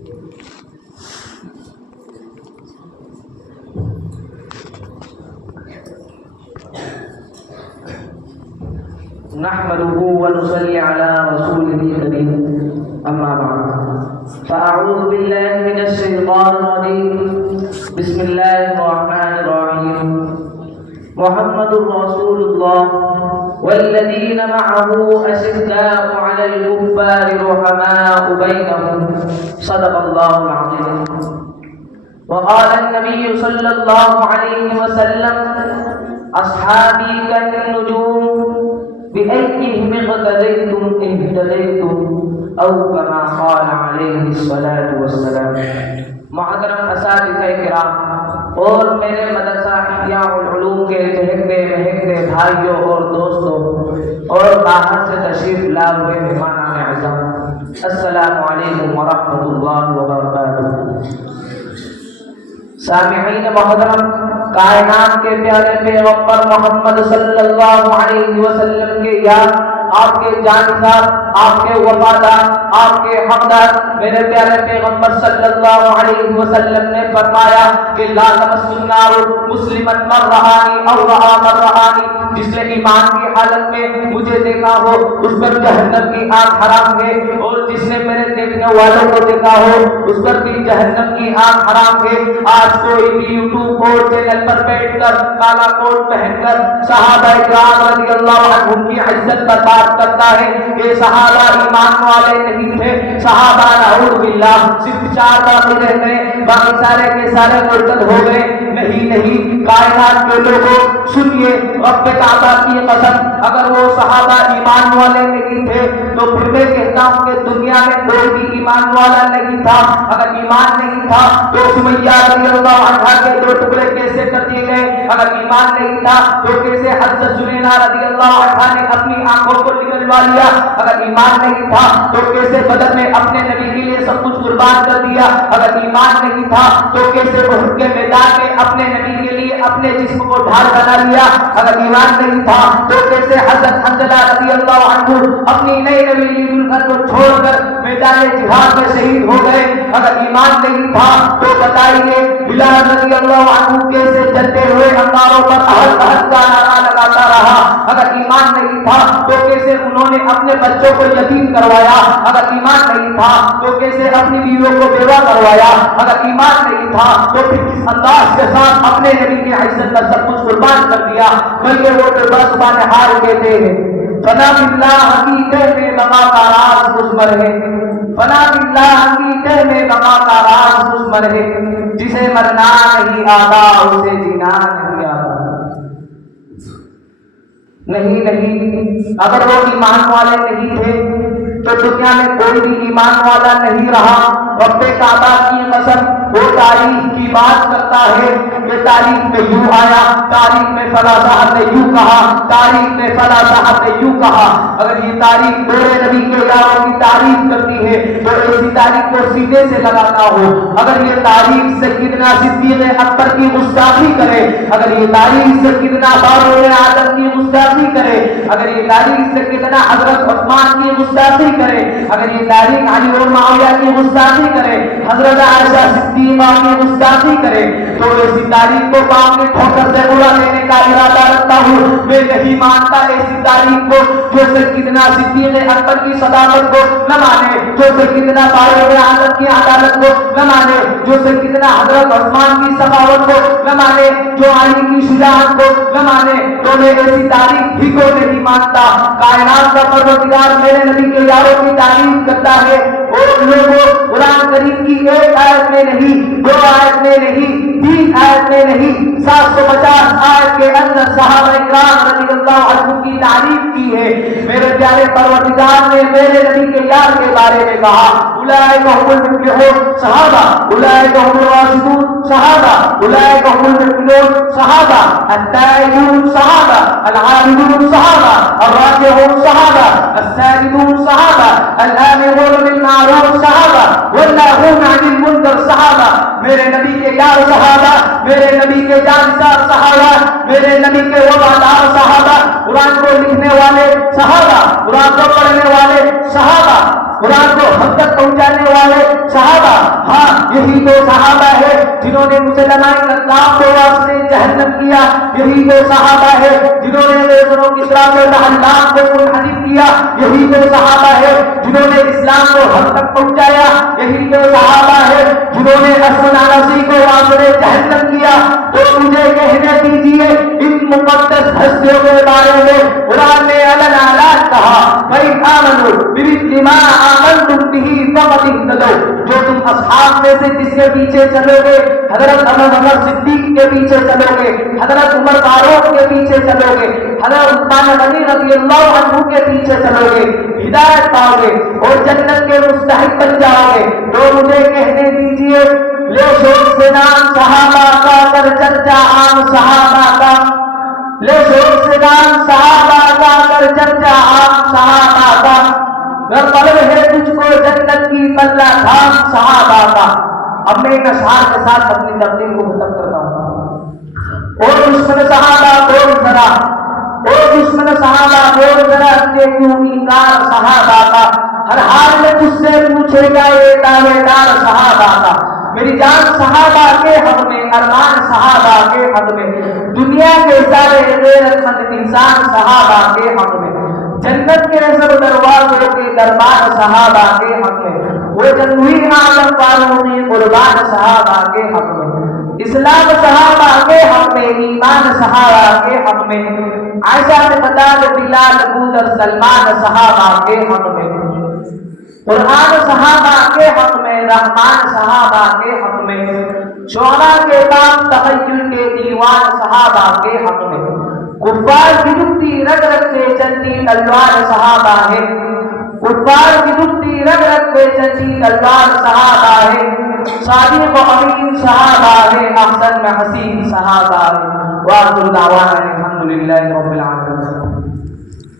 نحمده ونصلي على رسوله الكريم أما بعد فأعوذ بالله من الشيطان الرجيم بسم الله الرحمن الرحيم محمد رسول الله والذين معه أشداء على الكفار رحماء بينهم صدق الله العظيم. وقال النبي صلى الله عليه وسلم أصحابي كالنجوم بأيهم اقتديتم اهتديتم أو كما قال عليه الصلاة والسلام. محترم اساتذہ کرام اور میرے مدرسہ احیاء العلوم کے چہکتے مہکتے بھائیوں اور دوستوں اور باہر سے تشریف لا ہوئے مہمانان اعظم، السلام علیکم ورحمۃ اللہ وبرکاتہ. سامعین محترم، کائنات کے پیارے پیغمبر محمد صلی اللہ علیہ وسلم کے یاد آپ کے جانسار، آپ کے وفادار، آپ کے حقدار میرے پیارے پیغمبر صلی اللہ علیہ وسلم نے فرمایا کہ لا تمس النار مسلما من رآنی او رآ من رآنی، جس نے ایمان کی حالت میں مجھے دیکھا ہو اس پر جہنم کی آگ حرام ہے، اور جس نے میرے دیکھنے والوں کو دیکھا ہو اس پر بھی جہنم کی آگ حرام ہے. آج کوئی بھی یوٹیوب اور چینل پر بیٹھ کر کالا کوٹ پہن کر صحابہ کرام رضی اللہ عنہم کی عزت پر بات کرتا ہے کہ صحابہ ایمان والے نہیں تھے، صحابہ نعوذ باللہ صرف 4 باقی رہ گئے، باقی سارے کے سارے مرتد ہو گئے. نہیں، کائنات کے لوگوں سنیے، رب کعبہ کی قسم، اگر وہ صحابہ ایمان والے نہیں تھے تو پھر میں کہتا ہوں کہ دنیا میں کوئی بھی ایمان والا نہیں تھا. اگر ایمان نہیں تھا تو سمیہ رضی اللہ عنہا کے 2 ٹکڑے کیسے کر دیے گئے؟ اگر ایمان نہیں تھا تو کیسے حضرت زنینا رضی اللہ عنہا نے اپنی آنکھوں کو نکلوا لیا؟ اگر ایمان نہیں تھا تو کیسے بدر میں اپنے نبی کے لیے سب کچھ قربان کر دیا؟ اگر ایمان نہیں تھا تو کیسے احد کے میدان میں اپنے نبی کے لیے اپنے جسم کو ڈھال بنا لیا؟ اگر ایمان نہیں تھا تو کیسے حضرت حنظلہ رضی اللہ عنہ اپنی نئی نویلی دلہن کو چھوڑ کر میدان جہاد میں شہید ہو گئے؟ اگر ایمان نہیں تھا تو بتائیے بلال رضی اللہ عنہ کیسے جلتے ہوئے انگاروں پر احد احد کا نعرہ لگاتا رہا؟ اگر ایمان نہیں تھا تو کیسے انہوں نے اپنے بچوں کو یتیم کروایا؟ اگر ایمان نہیں تھا تو کیسے اپنی بیویوں کو بیوہ کروایا؟ اگر ایمان نہیں تھا تو پھر کس انداز کے ساتھ اپنے نبی کی عزت کا سب کچھ قربان کر دیا؟ بلکہ وہ تو زبان حال کہتے ہیں فنا باللہ حقیقت میں بقا کا راز مضمر ہے، فنا باللہ حقیقت میں بقا کا راز مضمر ہے، جسے مرنا نہیں آتا اسے جینا نہیں آتا. نہیں، اگر وہ ایمان والے نہیں تھے تو دنیا میں کوئی بھی ایمان والا نہیں رہا. رب کعبہ کی قسم، وہ تاریخ کی بات کرتا ہے کہ تاریخ میں یوں آیا، تاریخ میں فلاں صاحب نے یوں کہا، تاریخ میں فلاں صاحب نے یوں کہا. اگر یہ تاریخ میرے نبی کے یاروں کی تعریف کرتی ہے تو ایسی تاریخ کو سینے سے لگاتا ہو. اگر یہ تاریخ سیدنا صدیق اکبر کی گستاخی کرے، اگر یہ تاریخ سیدنا فاروق اعظم کی گستاخی کرے، اگر یہ تاریخ سیدنا حضرت عثمان کی گستاخی کرے، اگر یہ تاریخ علی اور معاویہ کی گستاخی کرے، حضرت عائشہ صدیقہ کی گستاخی کرے، تو ایسی تاریخ کو پاؤں کے ٹھوکر سے اڑا دینے کا ارادہ رکھتا ہوں. میں نہیں مانتا ایسی تاریخ کو جو سیدنا صدیق اکبر کی صداقت کو نہ مانے، جو سیدنا فاروق اعظم کی عدالت کو نہ مانے، جو سیدنا حضرت عثمان کی سخاوت کو نہ مانے، جو علی کی شجاعت کو نہ مانے، تو میں ایسی تاریخ ہی کو نہیں مانتا. کائنات کا پروردگار میرے نبی کے یاروں کی تعریف کرتا ہے اور لوگوں قرآن کریم کی 1 آیت میں نہیں، 2 آیت میں نہیں، 3 آیت میں نہیں، 750 آیت کے اندر صحابہ کرام رضی اللہ عنہ کی تعریف کی ہے. میرے پیارے پروردگار نے میرے نبی کے یار کے بارے میں کہا اولئک هم المفلحون صحابہ، اولئک هم الراشدون صحابہ، اولئک هم المؤمنون صحابہ، التائبون صحابہ، العابدون صحابہ، الراكعون صحابہ، الساجدون صحابہ، الآمرون بالمعروف صحابہ، والناهون عن المنکر صحابہ. میرے نبی کے یار صحابہ، میرے نبی کے جانسار صحابہ، میرے نبی کے وفادار صحابہ، قرآن کو لکھنے والے صحابہ، قرآن کو پڑھنے والے صحابہ، قرآن کو حد تک پہنچانے والے صحابہ، یہی وہ صحابہ ہے جنہوں نے مسلمہ کذاب کو واسطے جہنم کیا، یہی وہ صحابہ ہے جنہوں نے ریزنوں کی طرح سے محلات کو منحرف کیا، یہی وہ صحابہ ہے جنہوں نے اسلام کو حد تک پہنچایا، یہی وہ صحابہ ہے جنہوں نے حسن انسی کو واسطے جہنم کیا۔ تو مجھے کہنے دیجیے ان مقدس ہستیوں کے بارے میں قرآن نے اعلان کہا فَإِنْ آمَنُوا بِمِثْلِ مَا آمَنْتُمْ بِهِ فَقَدِ اهْتَدَوْا، جو تم اصحاب میں سے جس کے پیچھے چلو گے، حضرت ابوبکر صدیق کے پیچھے چلو گے، حضرت عمر فاروق کے پیچھے چلو گے، حضرت عثمان غنی رضی اللہ عنہ کے پیچھے چلو گے، ہدایت پاؤ گے اور جنت کے مستحق بن جاؤ گے۔ تو مجھے کہنے دیجیے لے شوق سے نام صحابہ کا کر چرچا عام صحابہ کا، لے شوق سے نام صحابہ کا کر چرچا عام صحابہ کا، گر طلب ہے تجھ کو جنت کی پلہ تھام صحابہ کا۔ اب میں ایک اشعار کے ساتھ اپنی تقریر کو ختم کرتا ہوں۔ اور دشمن صحابہ بول ذرا، اور دشمن صحابہ بول ذرا کہ کیوں انکار صحابہ کا، ہر حال میں تجھ سے پوچھے گا یہ دعوے دار صحابہ کا۔ میری جان صحابہ کے حق میں، ارمان صحابہ کے حق میں، دنیا کے سارے غیرت مند انسان صحابہ کے حق میں، جنت کے سب دروازوں کے دربار صحابہ کے حق میں، وہ جنوی عالم والوں کی قربان صحابہ کے حق میں، اسلام صحابہ کے حق میں، ایمان صحابہ کے حق میں، عائشہ سے بلال بلال ابوذر سلمان صحابہ کے حق میں، قرآن صحابہ کے حق میں، رحمان صحابہ کے حق میں، شعراء کے کام تخیل کے دیوان صحابہ کے حق میں، کفار کی دھتی رگ رگ سے چلتی تلوار صحابہ ہے، کفار کی دھتی رگ رگ سے چلتی تلوار صحابہ ہے، صادق و امین صحابہ ہے، احسن میں حسین صحابہ ہے۔ وآخر دعوانا الحمدللہ رب العالمین۔